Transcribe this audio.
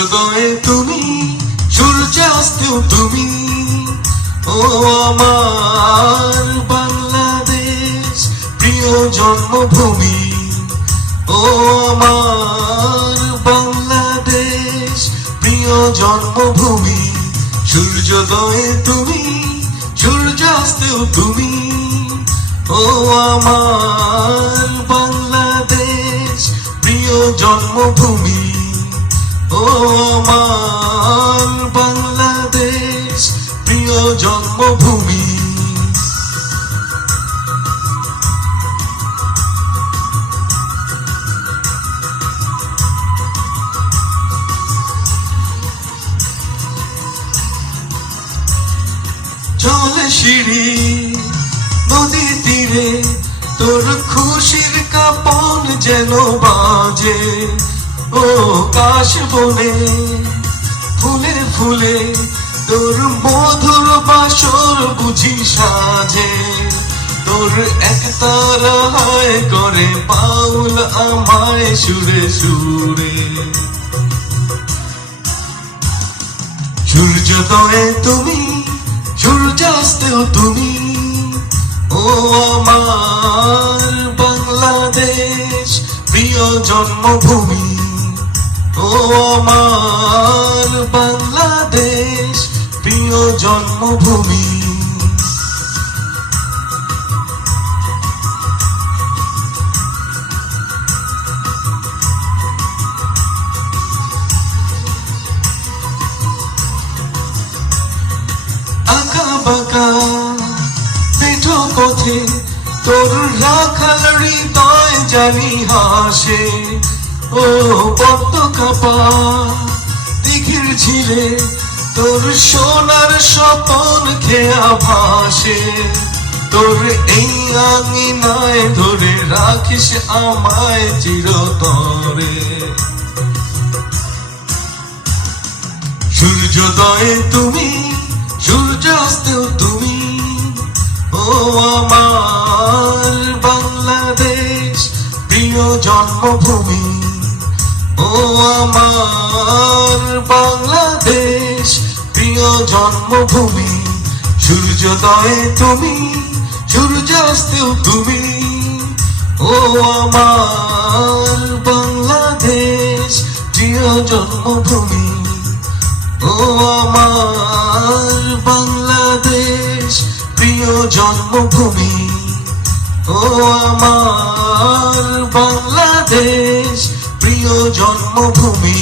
সূর্যোদয়ে তুমি, সূর্যাস্তেও তুমি। ও আমার বাংলাদেশ, প্রিয় জন্মভূমি। ও আমার বাংলাদেশ, প্রিয় জন্মভূমি। সূর্যোদয়ে তুমি, সূর্যাস্তেও তুমি। ও আমার বাংলাদেশ, প্রিয় জন্মভূমি। ও আমার বাংলাদেশ, প্রিয় জন্মভূমি। চলে সিঁড়ি নদীর তীরে, তোর খুশির কাপন যেন বাজে। ও কাশ বনে ফুলে ফুলে, তোর মধুর বাসর বুঝি সাজে। তোর একতারা হায় করে বাউল আমায় সুরে সুরে। সূর্যোদয়ে তুমি, সূর্যাস্তেও তুমি। ও আমার বাংলাদেশ, প্রিয় জন্মভূমি। ও আমার বাংলাদেশ, প্রিয় জন্মভূমি। আঁকা বাঁকা পেটো পথে তোর রাখাল হৃদয় জানি হাসে। ও পদ্ম কাপা দিঘির ঝিলে, তোর সোনার স্বপন খেয়া ভাসে। তোর এই আঙিনায় ধরে রাখিস আমায় চিরতরে। সূর্যোদয়ে তুমি, সূর্যাস্তেও তুমি। ও আমার বাংলাদেশ, প্রিয় জন্মভূমি। ও আমার বাংলাদেশ, প্রিয় জন্মভূমি। সূর্যোদয়ে তুমি, সূর্যাস্তেও তুমি। ও আমার বাংলাদেশ, প্রিয় জন্মভূমি। ও আমার বাংলাদেশ, প্রিয় জন্মভূমি। ও আমার বাংলাদেশ, প্রিয় জন্মভূমি।